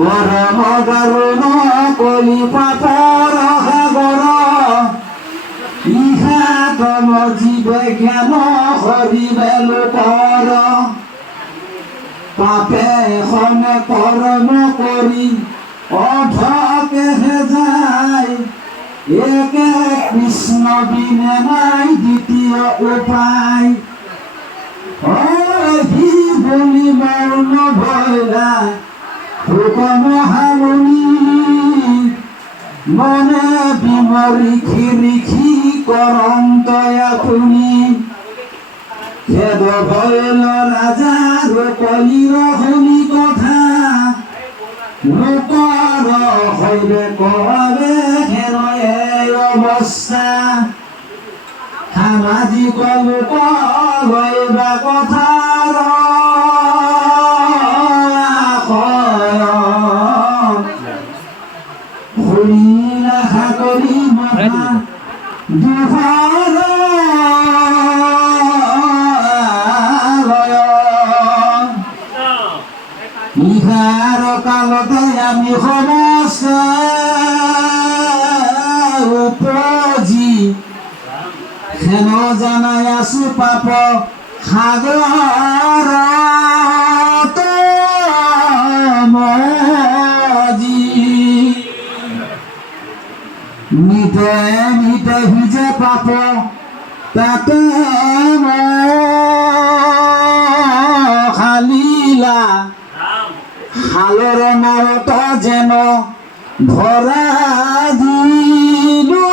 পৰম কাৰুণ কলি পাপৰ সাগৰ ইহা তম জীৱে জ্ঞান হৰিবে লোকৰ পাপে এখনে কৰ্ম কৰি অধকেহে যায় একে কৃষ্ণ বিনে নাই দ্বিতীয় উপায় সি বলি মৌন ভৈৰা হুকম হাৰুণি মনে বিমৰি খিৰিখি কৰন্তয় আপুনি খেদ ভৈল ৰাজাৰ কলিৰ শুনি কথা লোকৰ হৈবে কৰে হেনয়ে অৱস্থা সামাজিক লোক হৈবা কথাৰ শুনিল আশা কৰি মহা দুহাৰ ইহাৰ কালতে আমি সমস্ত উপজি হেন জানাই আছো পাপ সাগৰ নিতে নিতে ভিজে পাপ তাতে খালিলা হালৰ নাৱত যেন ধৰা দিলা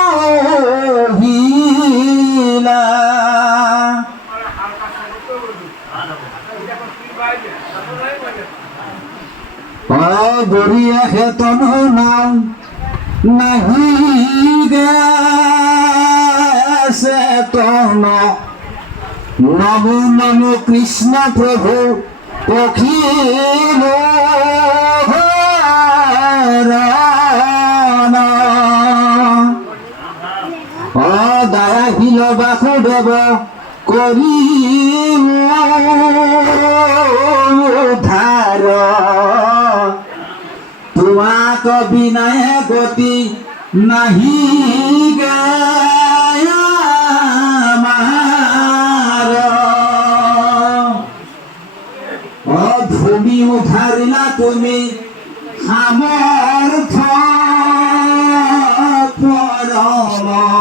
দৰিয়া খেতন নাও নাহি গেছে তন নমো নমো কৃষ্ণ প্ৰভু পখিল দায়াশীল বাসুদেৱ কৰি উদ্ধাৰ তোমাক বিনায় গতি নাহি আমাৰ ভূমি উদ্ধাৰিলা তুমি সামৰ্থ পৰম